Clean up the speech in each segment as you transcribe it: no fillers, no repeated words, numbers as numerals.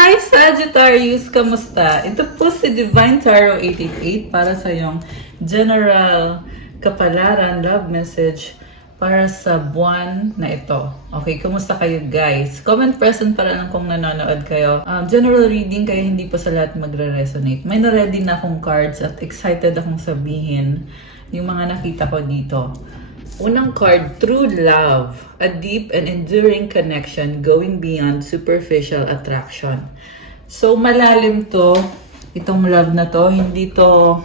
Hi Sagittarius! Kamusta? Ito po si Divine Tarot 888 para sa iyong general kapalaran love message para sa buwan na ito. Okay, kamusta kayo guys? Comment present para lang kung nanonood kayo. General reading kaya hindi pa sa lahat magre-resonate. May na-ready na akong cards at excited akong sabihin yung mga nakita ko dito. Unang card, true love, a deep and enduring connection going beyond superficial attraction. So, malalim to, itong love na to, hindi to,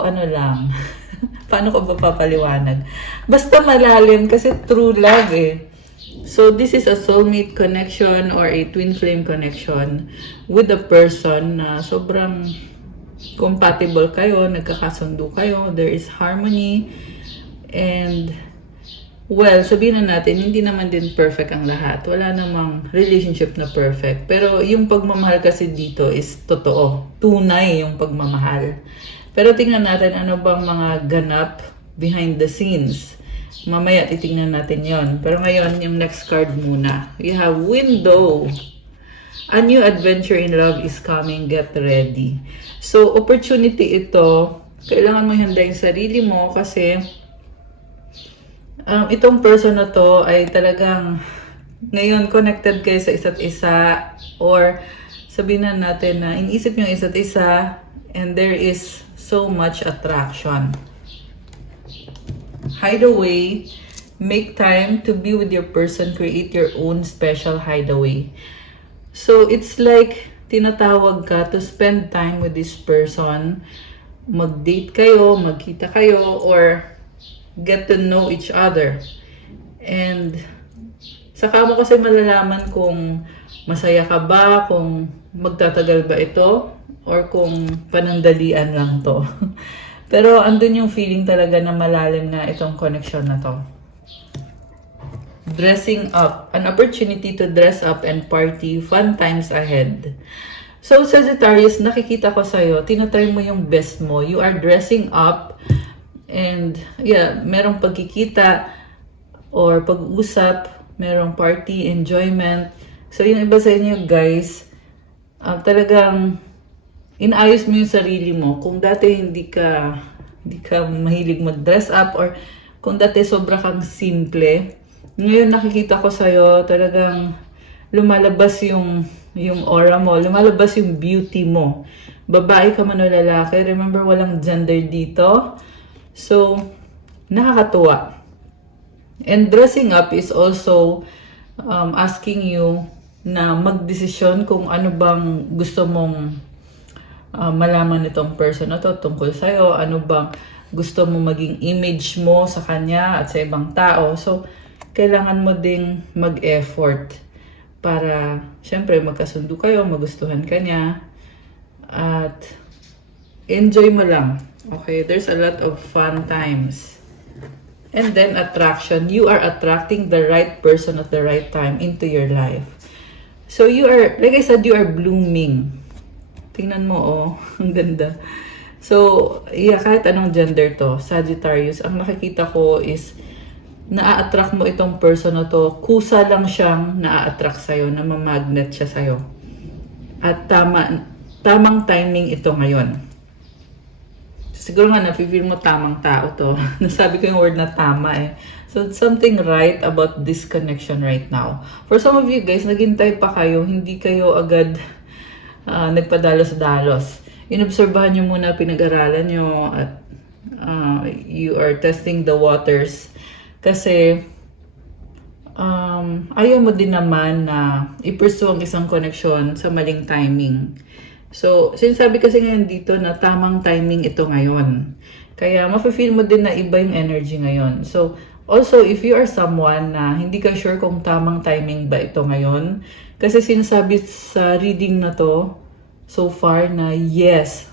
ano lang, paano ko ba papaliwanag? Basta malalim kasi true love eh. So, this is a soulmate connection or a twin flame connection with a person na sobrang compatible kayo, nagkakasundo kayo, there is harmony, and well, sabihin na natin, hindi naman din perfect ang lahat. Wala namang relationship na perfect. Pero yung pagmamahal kasi dito is totoo. Tunay yung pagmamahal. Pero tingnan natin ano bang mga ganap behind the scenes. Mamaya titingnan natin yon. Pero ngayon, yung next card muna. We have window. A new adventure in love is coming, get ready. So, opportunity ito, kailangan mo handa yung sarili mo kasi itong person na to ay talagang ngayon connected kayo sa isa't isa or sabihin na natin na iniisip nyo isa't isa and there is so much attraction. Hideaway, make time to be with your person, create your own special hideaway. So, it's like, tinatawag ka to spend time with this person, mag-date kayo, magkita kayo, or get to know each other. And, saka mo kasi malalaman kung masaya ka ba, kung magtatagal ba ito, or kung panandalian lang to. Pero, andun yung feeling talaga na malalim na itong connection na to. Dressing up, an opportunity to dress up and party, fun times ahead. So, Sagittarius, nakikita ko sa'yo, tinatry mo yung best mo. You are dressing up and, yeah, merong pagkikita or pag-usap, merong party, enjoyment. So, yung iba sa inyo, guys, talagang inayos mo yung sarili mo. Kung dati hindi ka mahilig mag-dress up or kung dati sobra kang simple, ngayon nakikita ko sa'yo, talagang lumalabas yung aura mo, lumalabas yung beauty mo. Babae ka man o lalaki, remember walang gender dito. So, nakakatuwa. And dressing up is also asking you na magdesisyon kung ano bang gusto mong malaman nitong person na to tungkol sa'yo, ano bang gusto mo maging image mo sa kanya at sa ibang tao. So, kailangan mo ding mag-effort para, syempre, magkasundo kayo, magustuhan ka niya, at enjoy mo lang. Okay? There's a lot of fun times. And then, attraction. You are attracting the right person at the right time into your life. So, you are, like I said, you are blooming. Tingnan mo, oh. Ang ganda. So, yeah, kahit anong gender to, Sagittarius, ang nakikita ko is na-attract mo itong person na to, kusa lang siyang na-attract sa'yo, na mamagnet siya sa'yo. At tamang timing ito ngayon. Siguro nga na-feel mo tamang tao to. Nasabi ko yung word na tama eh. So, something right about this connection right now. For some of you guys, naghintay pa kayo, hindi kayo agad nagpadalos-dalos. Inobserbahan nyo muna, pinag-aralan nyo, at you are testing the waters. Kasi, ayaw mo din naman na i-pursue ang isang connection sa maling timing. So, sinasabi kasi ngayon dito na tamang timing ito ngayon. Kaya, mafe-feel mo din na iba yung energy ngayon. So, also, if you are someone na hindi ka sure kung tamang timing ba ito ngayon, kasi sinasabi sa reading na to, so far na yes,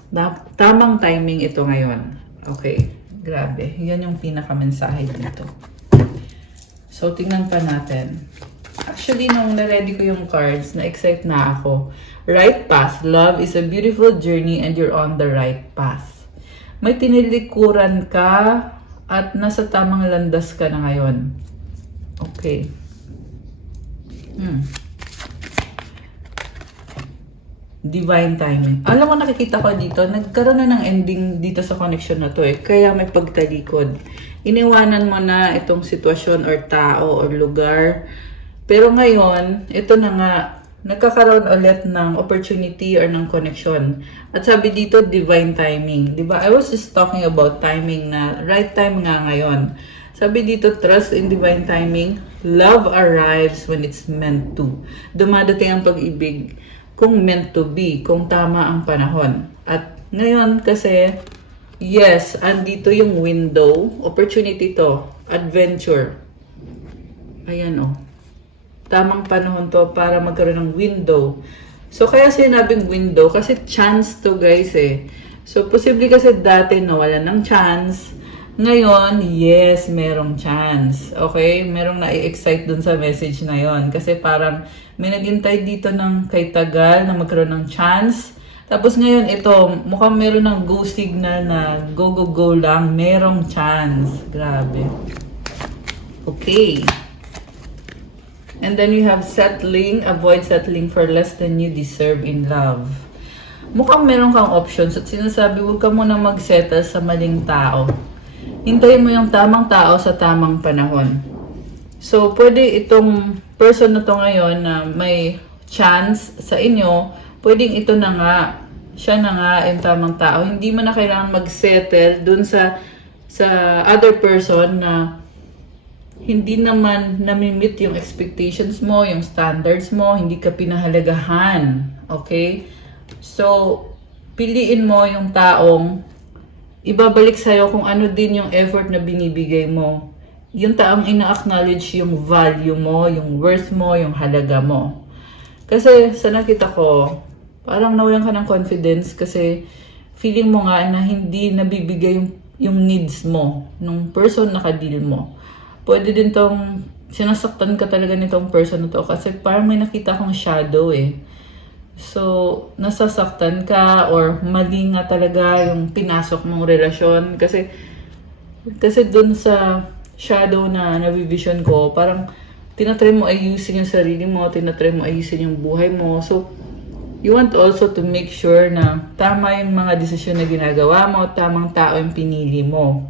tamang timing ito ngayon. Okay, grabe. Yan yung pinaka-mensahe dito. So, tingnan pa natin. Actually, nung na-ready ko yung cards, na-excite na ako. Right path. Love is a beautiful journey and you're on the right path. May tinilikuran ka at nasa tamang landas ka na ngayon. Okay. divine timing. Alam mo, nakikita ko dito, nagkaroon na ng ending dito sa connection na to eh. Kaya may pagtalikod. Iniwanan mo na itong sitwasyon or tao or lugar. Pero ngayon, ito na nga, nagkakaroon ulit ng opportunity or ng connection. At sabi dito, divine timing. Diba? I was just talking about timing na right time nga ngayon. Sabi dito, trust in divine timing. Love arrives when it's meant to. Dumadating ang pag-ibig kung meant to be, kung tama ang panahon. At ngayon kasi, yes, andito yung window, opportunity to, adventure. Ayan o. Tamang panahon to para magkaroon ng window. So, kaya sinabing window, kasi chance to guys eh. So, posible kasi dati nawalan ng chance. Ngayon, yes, merong chance. Okay? Merong na-excite dun sa message na yon. Kasi parang may naghintay dito ng kay tagal na magkaroon ng chance. Tapos ngayon, ito, mukhang meron ng go signal na go, go, go lang. Merong chance. Grabe. Okay. And then you have settling. Avoid settling for less than you deserve in love. Mukhang meron kang options at sinasabi, huwag ka muna mag-settle sa maling tao. Hintayin mo yung tamang tao sa tamang panahon. So, pwede itong person na to ngayon na may chance sa inyo, pwedeng ito na nga, siya na nga yung tamang tao. Hindi mo na kailangan mag-settle dun sa other person na hindi naman nami-meet yung expectations mo, yung standards mo, hindi ka pinahalagahan. Okay? So, piliin mo yung taong ibabalik sa'yo kung ano din yung effort na binibigay mo. Yung taong ina-acknowledge yung value mo, yung worth mo, yung halaga mo. Kasi sa nakita ko, parang nawalan ka ng confidence kasi feeling mo nga na hindi nabibigay yung needs mo nung person na ka-deal mo. Pwede din tong sinasaktan ka talaga nitong person na to kasi parang may nakita kong shadow eh. So, nasasaktan ka or mali nga talaga yung pinasok mong relasyon. Kasi dun sa shadow na nabivision ko, parang tinatry mo ayusin yung sarili mo, tinatry mo ayusin yung buhay mo. So, you want also to make sure na tama yung mga desisyon na ginagawa mo, tamang tao yung pinili mo.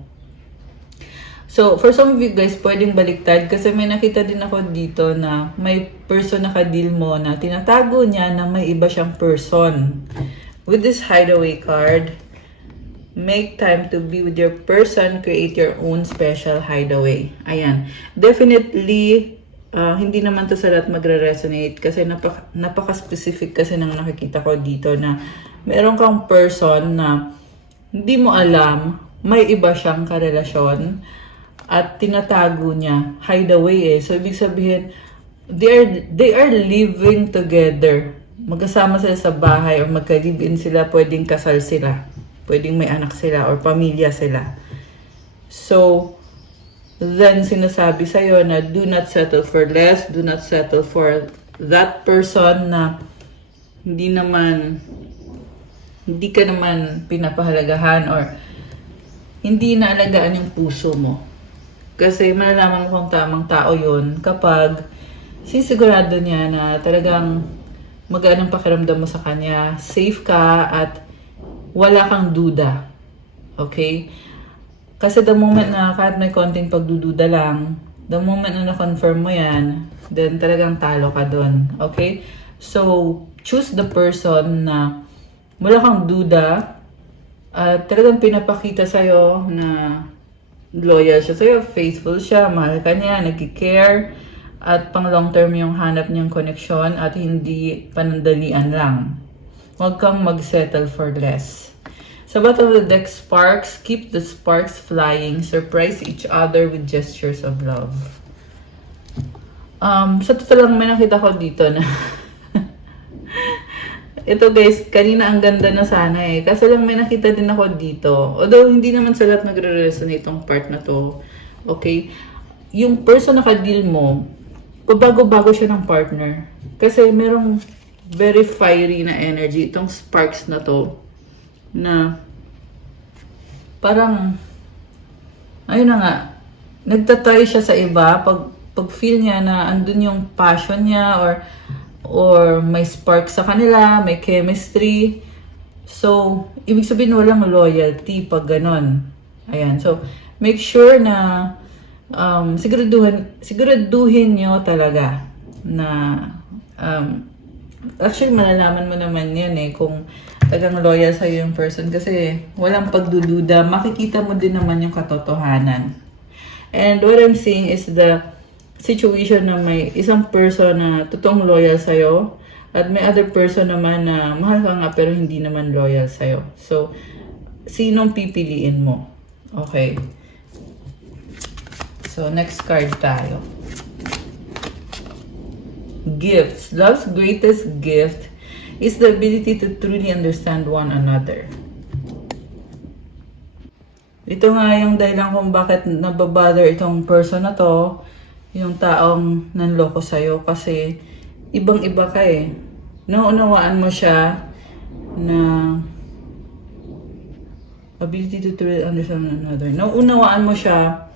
So, for some of you guys, pwedeng baliktad kasi may nakita din ako dito na may person na ka-deal mo na tinatago niya na may iba siyang person. With this hideaway card, make time to be with your person, create your own special hideaway. Ayan. Definitely, hindi naman to sa lahat magre-resonate kasi napaka-specific kasi nang nakikita ko dito na meron kang person na hindi mo alam, may iba siyang karelasyon at tinatago niya, hideaway eh. So, ibig sabihin, they are living together. Magkasama sila sa bahay or magka-live-in sila, pwedeng kasal sila. Pwedeng may anak sila or pamilya sila. So, then sinasabi sa'yo na do not settle for less, do not settle for that person na hindi ka naman pinapahalagahan or hindi naalagaan yung puso mo. Kasi malalaman mo kung tamang tao yun kapag sisigurado niya na talagang magaan ang pakiramdam mo sa kanya, safe ka at wala kang duda. Okay? Kasi the moment na kahit may konting pagdududa lang, the moment na na-confirm mo yan, then talagang talo ka dun. Okay? So, choose the person na wala kang duda at talagang pinapakita sa'yo na loyal siya sa'yo, faithful siya, mahal ka niya, nag-care, at pang long term yung hanap niyang connection at hindi panandalian lang. Huwag kang mag-settle for less. Sa bottom of the deck, sparks, keep the sparks flying, surprise each other with gestures of love. Sa totoo lang may nakita ko dito na ito guys, kanina ang ganda na sana eh. Kaso lang may nakita din ako dito. Although hindi naman sa lahat nagre-resonate tong part na to. Okay? Yung person na ka-deal mo, bago-bago siya ng partner. Kasi merong very fiery na energy itong sparks na to. Na parang, ayun na nga, nagtatry siya sa iba pag feel niya na andun yung passion niya or may spark sa kanila, may chemistry. So, ibig sabihin walang loyalty pag ganon. Ayan. So, make sure na siguraduhin nyo talaga na actually malalaman mo naman yan kung talagang loyal sa'yo yung person kasi walang pagdududa, makikita mo din naman yung katotohanan. And what I'm seeing is the situation na may isang person na totoong loyal sa'yo at may other person naman na mahal ka nga pero hindi naman loyal sa'yo. So, sinong pipiliin mo? Okay. So, next card tayo. Gifts. Love's greatest gift is the ability to truly understand one another. Ito nga yung dahilan kung bakit nababother itong person na to, yung taong nanloko sa'yo, kasi ibang-iba ka Naunawaan mo siya na ability to truly understand one another. Naunawaan mo siya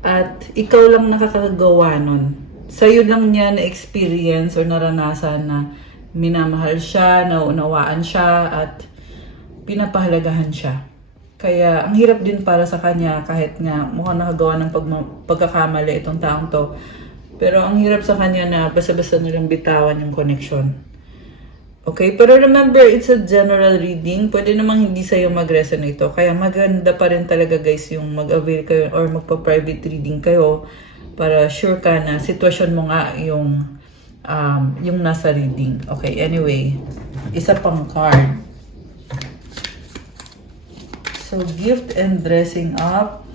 at ikaw lang nakakagawa nun. Sa'yo lang niya na-experience or naranasan na minamahal siya, naunawaan siya, at pinapahalagahan siya. Kaya, ang hirap din para sa kanya kahit nga mukhang nakagawa ng pagkakamali itong taong to. Pero ang hirap sa kanya na basta-basta nilang bitawan yung connection. Okay? Pero remember, it's a general reading. Pwede namang hindi sa'yo mag-resonate ito. Kaya maganda pa rin talaga guys yung mag-avail kayo or magpa-private reading kayo para sure ka na sitwasyon mo nga yung nasa reading. Okay, anyway. Isa pang card. So, gift and dressing up.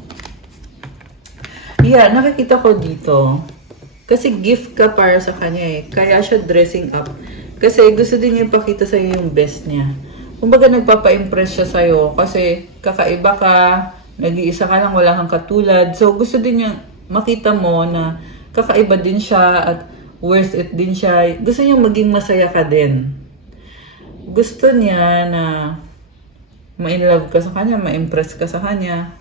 Yeah, nakikita ko dito. Kasi gift ka para sa kanya Kaya siya dressing up. Kasi gusto din niya ipakita sa'yo yung best niya. Kumbaga nagpapa-impress siya sa'yo kasi kakaiba ka, nag-iisa ka lang, wala kang katulad. So, gusto din niya makita mo na kakaiba din siya at worth it din siya. Gusto niya maging masaya ka din. Gusto niya na ma-inlove ka sa kanya, ma-impress ka sa kanya.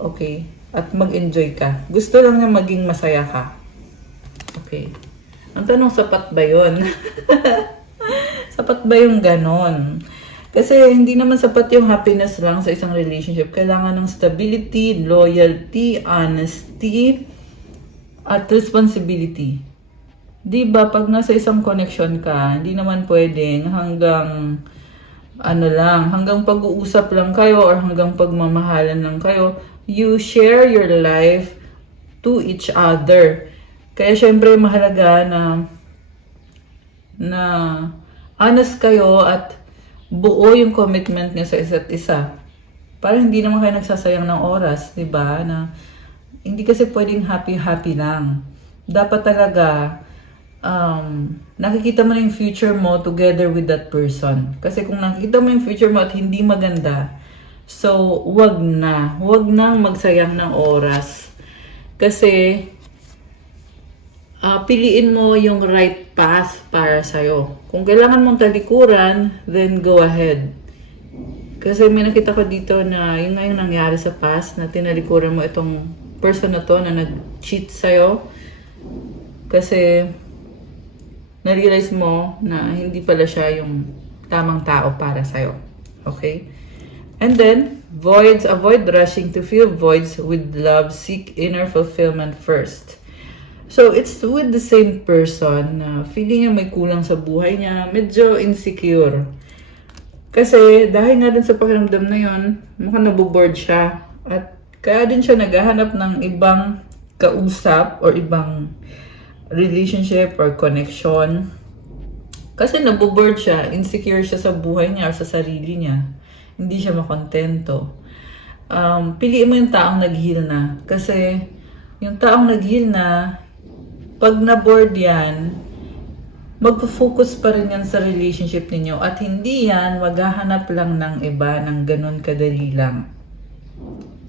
Okay. At mag-enjoy ka. Gusto lang niya maging masaya ka. Okay. Ang tanong, sapat ba yun? Sapat ba yung ganon? Kasi hindi naman sapat yung happiness lang sa isang relationship. Kailangan ng stability, loyalty, honesty, at responsibility. Diba, pag nasa isang connection ka, hindi naman pwedeng hanggang hanggang pag-uusap lang kayo or hanggang pagmamahalan lang kayo. You share your life to each other. Kaya syempre mahalaga na honest kayo at buo yung commitment niya sa isa't isa. Para hindi naman kayo nagsasayang ng oras, di ba? Na hindi kasi pwedeng happy-happy lang. Dapat talaga nakikita mo na yung future mo together with that person. Kasi kung nakikita mo yung future mo at hindi maganda, so wag nang magsayang ng oras. Kasi piliin mo yung right path para sa'yo. Kung kailangan mong talikuran, then go ahead. Kasi may nakita ko dito na yun nga yung nangyari sa past, na tinalikuran mo itong person na to na nag-cheat sa'yo. Kasi na-realize mo na hindi pala siya yung tamang tao para sa'yo. Okay? And then, voids. Avoid rushing to fill voids with love. Seek inner fulfillment first. So, it's with the same person na feeling niya may kulang sa buhay niya, medyo insecure. Kasi dahil nga din sa pakiramdam na yon, mukhang naboboard siya. At kaya din siya naghahanap ng ibang kausap or ibang relationship or connection. Kasi naboboard siya, insecure siya sa buhay niya or sa sarili niya. Hindi siya makontento. Piliin mo yung taong nag-heal na. Kasi yung taong nag-heal na, pag na-bored yan, mag-focus pa rin yan sa relationship ninyo at hindi yan maghahanap lang ng iba ng ganun kadali lang.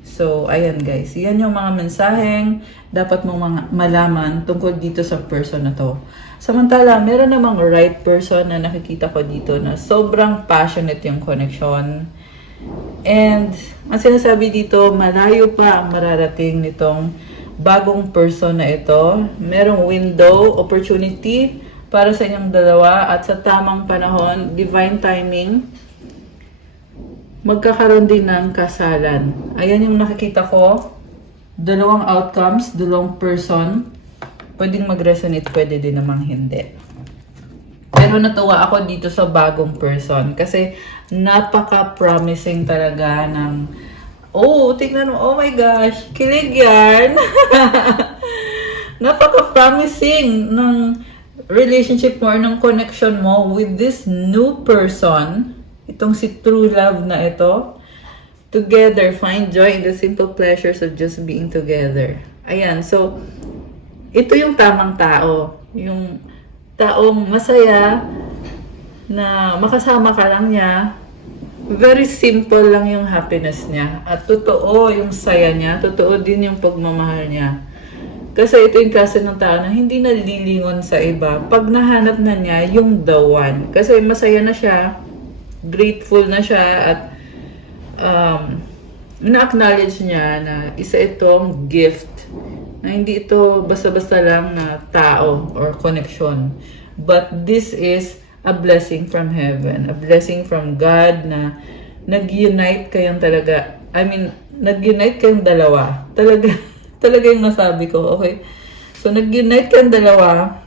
So, ayan guys. Yan yung mga mensaheng dapat mong malaman tungkol dito sa person na to. Samantala, meron namang right person na nakikita ko dito na sobrang passionate yung connection. And, ang sinasabi dito, malayo pa ang mararating nitong bagong person na ito. Merong window, opportunity para sa inyong dalawa at sa tamang panahon, divine timing, magkakaroon din ng kasalan. Ayan yung nakikita ko. Dalawang outcomes, dalawang person. Pwedeng mag-resonate, pwede din namang hindi. Pero natuwa ako dito sa bagong person kasi napaka-promising talaga ng tingnan mo, oh my gosh, kilig yan. Napaka-promising ng relationship mo or ng connection mo with this new person. Itong si true love na ito. Together, find joy in the simple pleasures of just being together. Ayan, so, ito yung tamang tao. Yung taong masaya na makasama ka lang niya. Very simple lang yung happiness niya. At totoo yung saya niya. Totoo din yung pagmamahal niya. Kasi ito yung klase ng tao na hindi nalilingon sa iba. Pag nahanap na niya yung the one. Kasi masaya na siya. Grateful na siya. At na-acknowledge niya na isa itong gift. Na hindi ito basta-basta lang na tao or connection. But this is a blessing from heaven, a blessing from God na nag-unite kayong talaga. I mean, nag-unite kayong dalawa. Talaga yung nasabi ko, okay? So, nag-unite kayong dalawa.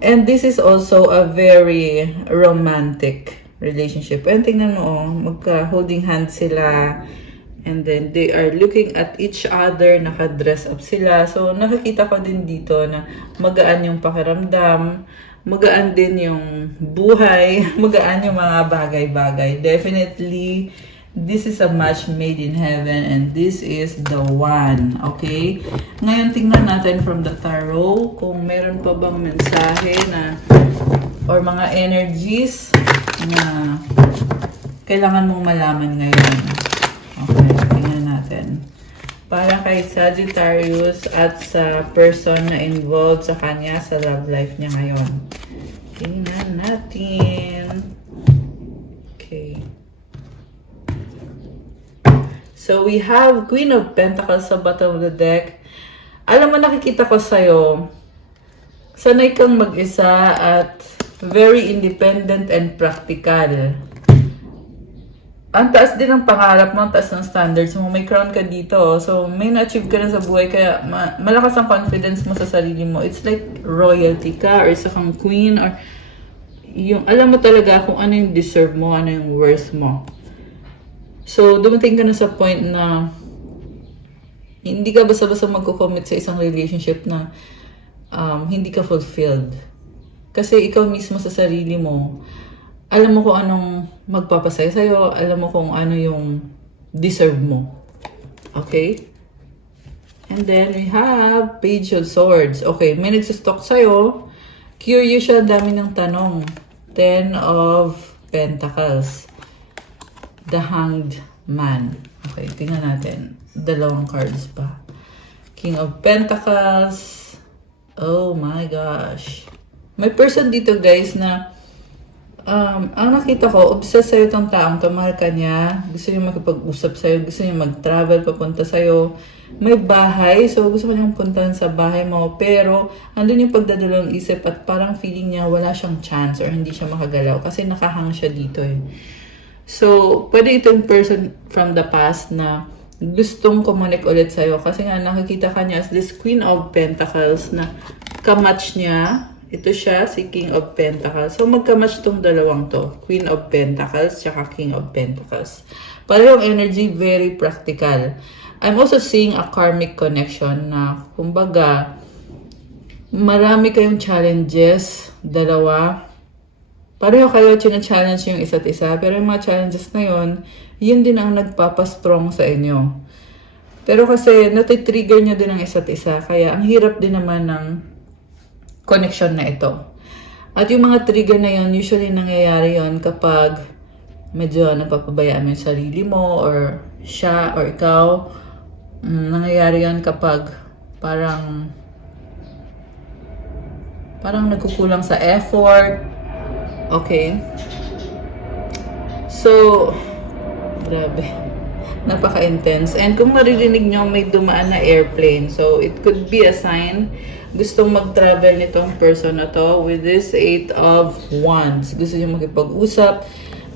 And this is also a very romantic relationship. And tingnan mo, magka-holding hands sila. And then, they are looking at each other, naka-dress up sila. So, nakikita ko din dito na magaan yung pakiramdam, magaan din yung buhay, magaan yung mga bagay-bagay. Definitely, this is a match made in heaven and this is the one. Okay? Ngayon, tingnan natin from the tarot kung meron pa bang mensahe na or mga energies na kailangan mong malaman ngayon. Okay, tingnan natin. Para kay Sagittarius at sa person na involved sa kanya sa love life niya ngayon. Tingnan natin. Okay. So, we have Queen of Pentacles sa bottom of the deck. Alam mo, nakikita ko sa'yo, sanay kang mag-isa at very independent and practical. Ang taas din ng pangarap mo, ang taas ng standards mo. May crown ka dito. So, may na-achieve ka na sa buhay. Kaya, malakas ang confidence mo sa sarili mo. It's like royalty ka or isa kang queen or yung alam mo talaga kung ano yung deserve mo, ano yung worth mo. So, dumating ka na sa point na hindi ka basta-basta magko-commit sa isang relationship na hindi ka fulfilled. Kasi ikaw mismo sa sarili mo, alam mo kung anong magpapasaya sa'yo, alam mo kung ano yung deserve mo. Okay? And then we have Page of Swords. Okay, may nagsistalk sa'yo. Curious siya, dami ng tanong. 10 of Pentacles. The Hanged Man. Okay, tingnan natin. Dalawang cards pa. King of Pentacles. Oh my gosh. May person dito guys na ang nakita ko, obsessed sa'yo itong taong to, mahal ka niya, gusto niya makipag-usap sa'yo, gusto niya mag-travel, papunta sa'yo, may bahay, so gusto ko niyang puntahan sa bahay mo, pero andun yung pagdadalawang isip at parang feeling niya wala siyang chance or hindi siya makagalaw kasi nakahang siya dito eh. So, pwede ito yung person from the past na gustong kumonek ulit sa'yo kasi nga nakikita ka niya as this Queen of Pentacles na kamatch niya. Ito siya, si King of Pentacles. So, magkamatch tong dalawang to. Queen of Pentacles, tsaka King of Pentacles. Parehong energy, very practical. I'm also seeing a karmic connection na, kumbaga, marami kayong challenges, dalawa. Pareho kayo, china-challenge yung isa't isa. Pero yung mga challenges na yun din ang nagpapastrong sa inyo. Pero kasi, natitrigger nyo din ang isa't isa. Kaya, ang hirap din naman ng connection na ito. At yung mga trigger na yun, usually nangyayari yun kapag medyo napapabayaan mo yung sarili mo or siya or ikaw. Nangyayari yun kapag parang nagkukulang sa effort. Okay? So, grabe. Napaka-intense. And kung maririnig nyo, may dumaan na airplane. So, it could be a sign gustong mag-travel nitong person na to with this 8 of Wands. Gusto niya makipag-usap.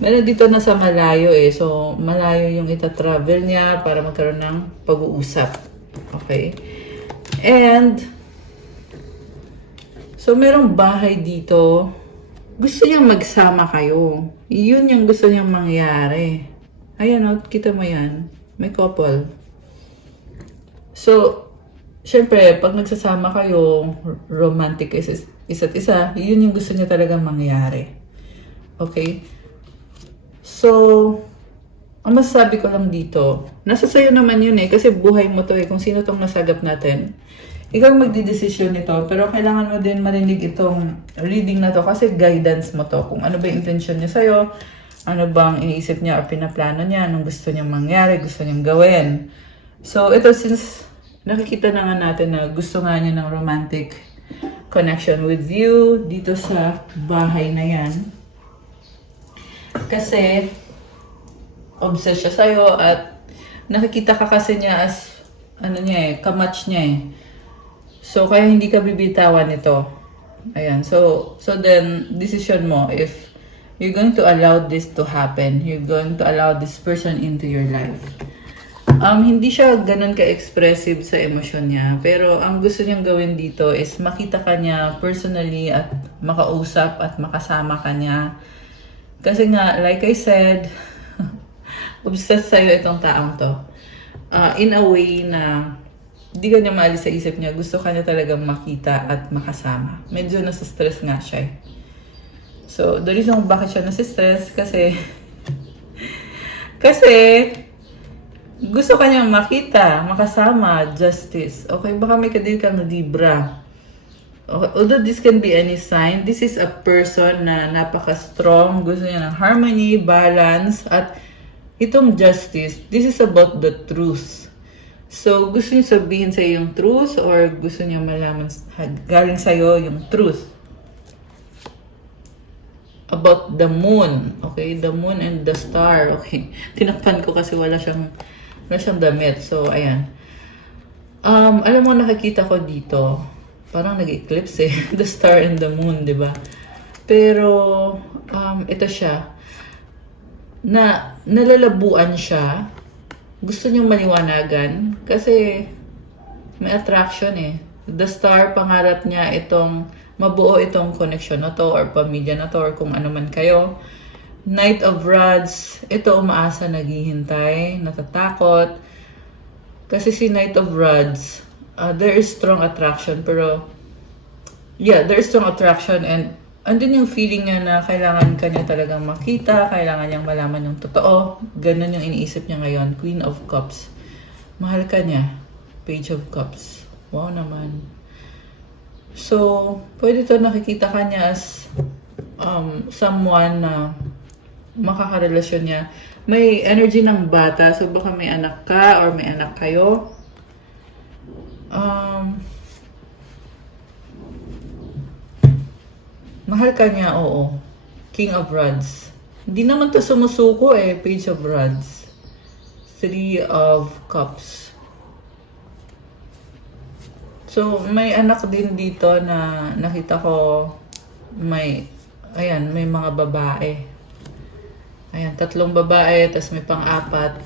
Meron dito na sa malayo eh. So, malayo yung ita-travel niya para magkaroon ng pag-uusap. Okay? And, so merong bahay dito. Gusto niyang magsama kayo. Yun yung gusto niyang mangyari. Ayan o, kita mo yan. May couple. So, syempre, pag nagsasama kayo, romantic isa't isa, yun yung gusto niya talagang mangyari. Okay? So, ang masasabi ko lang dito, nasa sayo naman yun eh, kasi buhay mo to eh, kung sino tong nasagap natin. Ikaw magdidesisyon nito, pero kailangan mo din marinig itong reading na to kasi guidance mo to. Kung ano ba yung intention niya sa'yo, ano bang iniisip niya o pinaplano niya, anong gusto niyang mangyari, gusto niyang gawin. So, ito since nakikita na nga natin na gusto nga niya ng romantic connection with you dito sa bahay na yan. Kasi, obsessed siya sa'yo at nakikita ka kasi niya as, ano niya eh, kamatch niya eh. So, kaya hindi ka bibitawan nito. Ayan. So then, decision mo if you're going to allow this to happen. You're going to allow this person into your life. Hindi siya ganun ka-expressive sa emosyon niya. Pero, ang gusto niyang gawin dito is makita ka niya personally at makausap at makasama ka niya. Kasi nga, like I said, obsessed sa'yo itong taong to. In a way na hindi ka niya maalis sa isip niya. Gusto ka niya talagang makita at makasama. Medyo nasa stress nga siya. So, the reason kung bakit siya nasa stress kasi gusto ka niyang makita, makasama, justice. Okay, baka may kadil kang Libra. Okay, although this can be any sign, this is a person na napaka-strong. Gusto niya ng harmony, balance, at itong justice. This is about the truth. So, gusto niyo sabihin sa yung truth or gusto niyo malaman galing sa'yo yung truth about the moon. Okay? The moon and the star. Okay? Tinakpan ko kasi wala siyang damit. So, ayan. Alam mo, nakikita ko dito, parang nag-eclipse eh. The star and the moon, di ba? Pero, ito siya. Nalalabuan siya. Gusto niyang maliwanagan kasi may attraction eh. The star, pangarap niya itong mabuo itong connection na to or pamilya na to or kung ano man kayo. Knight of Rods, ito umaasa, naghihintay, natatakot. Kasi si Knight of Rods, there is strong attraction pero yeah, there is strong attraction and andun yung feeling niya na kailangan kanya talagang makita, kailangan niyang malaman yung totoo. Ganun yung iniisip niya ngayon. Queen of Cups. Mahal ka niya. Page of Cups. Wow naman. So, pwede ito nakikita ka niya as someone na makakarelasyon niya. May energy ng bata. So, baka may anak ka or may anak kayo. Mahal ka niya, oo. King of Rods. Hindi naman to sumusuko eh, Page of Rods. 3 of Cups. So, may anak din dito na nakita ko may mga babae. Ayan, 3 babae, tas may pang-4.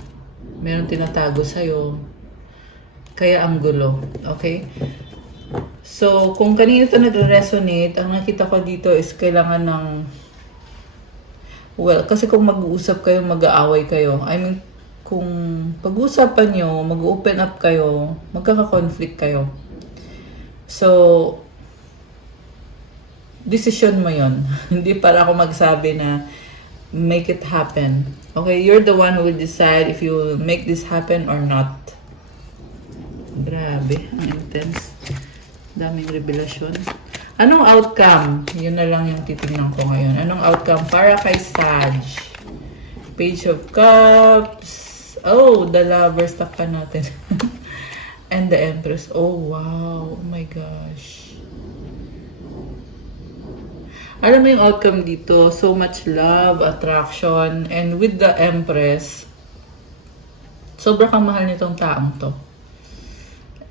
Meron tinatago sa'yo. Kaya ang gulo. Okay? So, kung kanina ito nag-resonate, ang nakita ko dito is kailangan ng kasi kung mag-uusap kayo, mag-aaway kayo. I mean, kung pag-uusapan nyo, mag-open up kayo, magkaka-conflict kayo. So, decision mo yon. Hindi para ako magsabi na make it happen. Okay, you're the one who will decide if you will make this happen or not. Grabe, ang intense. Daming revelasyon. Anong outcome? Yun na lang yung titingnan ko ngayon. Anong outcome para kay Sag? Page of Cups. Oh, the Lovers. Takpan natin. And the Empress. Oh, wow. Oh my gosh. Alam mo yung outcome dito? So much love, attraction. And with the Empress, Sobra kang mahal nitong taong to.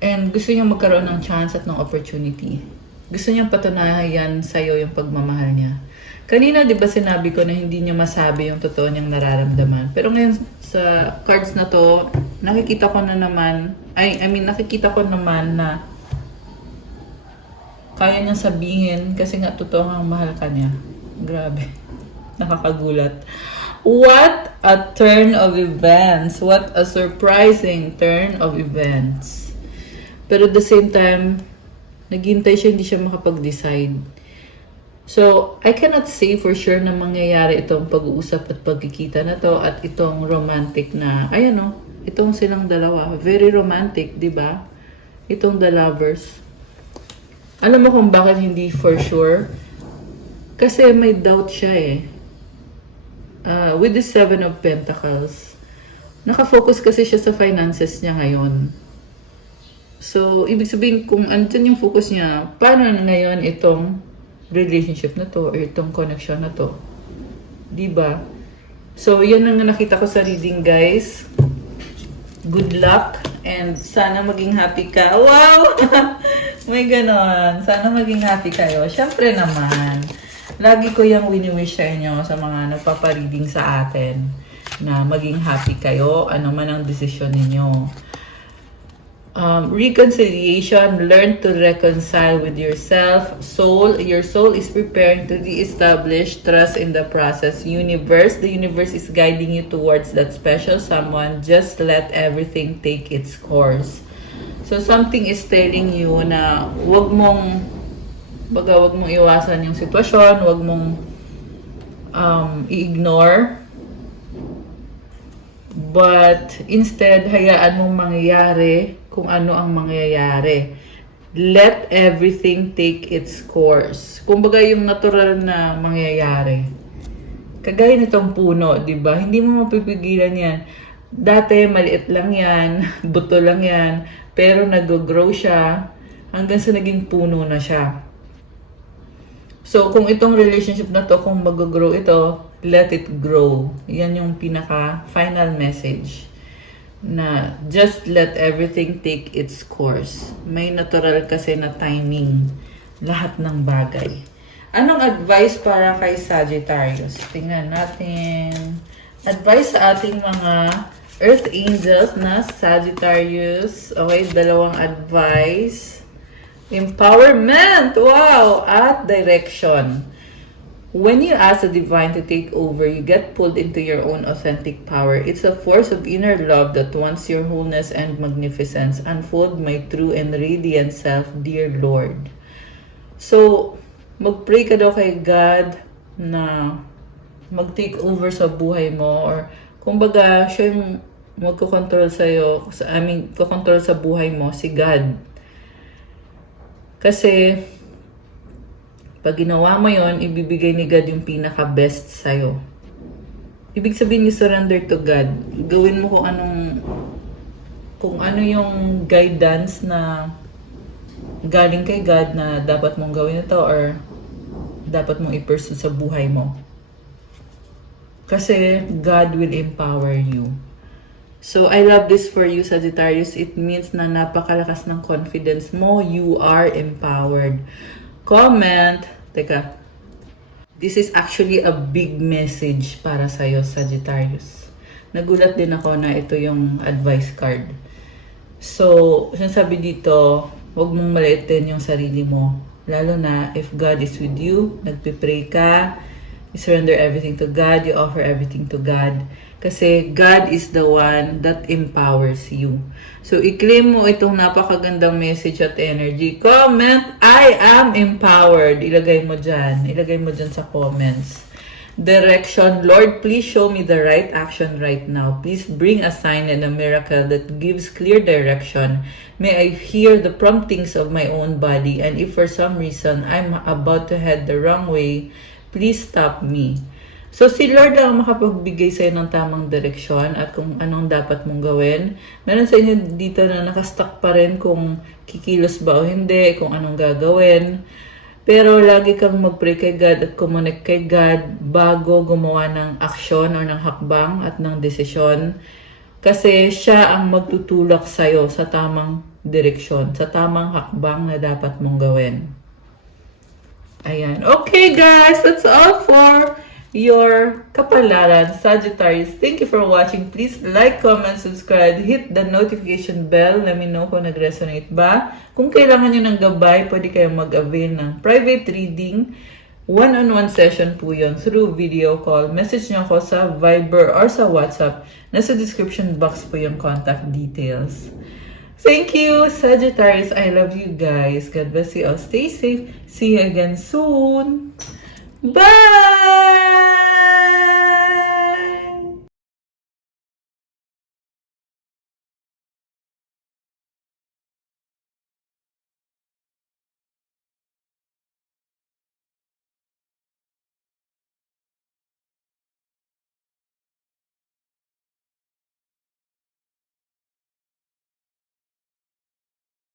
And gusto niyang magkaroon ng chance at ng opportunity. Gusto niyang patunayan sa'yo yung pagmamahal niya. Kanina, di ba sinabi ko na hindi niya masabi yung totoo niyang nararamdaman. Pero ngayon, sa cards na to, nakikita ko naman na kaya niyang sabihin kasi nga totoo ang mahal ka niya. Grabe. Nakakagulat. What a turn of events. What a surprising turn of events. Pero at the same time, naghintay siya, hindi siya makapag-decide. So, I cannot say for sure na mangyayari itong pag-uusap at pagkikita na to at itong romantic na, itong silang dalawa. Very romantic, di ba? Itong the lovers. Alam mo kung bakit hindi for sure? Kasi may doubt siya eh. With the 7 of Pentacles, nakafocus kasi siya sa finances niya ngayon. So, ibig sabihin kung andyan yung focus niya, paano na ngayon itong relationship na to or itong connection na to? Diba? So, yan ang nakita ko sa reading, guys. Good luck and sana maging happy ka. Wow! May ganon. Sana maging happy kayo. Siyempre naman, lagi ko yung wini-wish sa inyo sa mga nagpapareading sa atin na maging happy kayo, ano man ang desisyon ninyo. Reconciliation, learn to reconcile with yourself. Your soul is preparing to reestablish trust in the process. The universe is guiding you towards that special someone. Just let everything take its course. So something is telling you na wag mong iwasan yung sitwasyon, wag mong i-ignore. But instead, hayaan mong mangyayari kung ano ang mangyayari. Let everything take its course. Kumbaga yung natural na mangyayari. Kagaya nitong puno, di ba? Hindi mo mapipigilan yan. Dati, maliit lang yan, buto lang yan, pero nag-grow siya hanggang sa naging puno na siya. So, kung itong relationship na to, kung mag-grow ito, let it grow. Yan yung pinaka-final message. Na just let everything take its course. May natural kasi na timing lahat ng bagay. Anong advice para kay Sagittarius? Tingnan natin. Advice sa ating mga Earth Angels na Sagittarius. Okay, dalawang advice. Empowerment! Wow! At direction. When you ask the divine to take over, you get pulled into your own authentic power. It's a force of inner love that wants your wholeness and magnificence. Unfold my true and radiant self, dear Lord. So, mag-pray ka daw kay God na mag-take over sa buhay mo, or kumbaga, siya yung magkocontrol sa'yo, kocontrol sa buhay mo, si God. Kasi, pag ginawa mo yon, ibibigay ni God yung pinaka-best sa'yo. Ibig sabihin, you surrender to God. Gawin mo kung ano yung guidance na galing kay God na dapat mong gawin ito or dapat mong i-pursue sa buhay mo. Kasi God will empower you. So, I love this for you, Sagittarius. It means na napakalakas ng confidence mo. You are empowered. Comment. Teka. This is actually a big message para sa'yo, Sagittarius. Nagulat din ako na ito yung advice card. So, sinasabi dito, huwag mong maliitin yung sarili mo. Lalo na if God is with you, nagpipray ka, you surrender everything to God, you offer everything to God. Kasi God is the one that empowers you. So, i-claim mo itong napakagandang message at energy. Comment, I am empowered. Ilagay mo dyan. Ilagay mo dyan sa comments. Direction, Lord, please show me the right action right now. Please bring a sign and a miracle that gives clear direction. May I hear the promptings of my own body. And if for some reason I'm about to head the wrong way, please stop me. So, si Lord ang makapagbigay sa'yo ng tamang direksyon at kung anong dapat mong gawin. Meron sa inyo dito na nakastuck pa rin kung kikilos ba o hindi, kung anong gagawin. Pero lagi kang mag-pray kay God at kumonek kay God bago gumawa ng aksyon o ng hakbang at ng desisyon. Kasi siya ang magtutulak sa'yo sa tamang direksyon, sa tamang hakbang na dapat mong gawin. Ayan. Okay, guys. That's all for your kapalaran, Sagittarius. Thank you for watching. Please like, comment, subscribe. Hit the notification bell. Let me know kung nag-resonate ba. Kung kailangan nyo ng gabay, pwede kayong mag-avail ng private reading. One-on-one session po yun through video call. Message nyo ako sa Viber or sa WhatsApp. Nasa description box po yung contact details. Thank you, Sagittarius. I love you guys. God bless you all. Stay safe. See you again soon. Bye!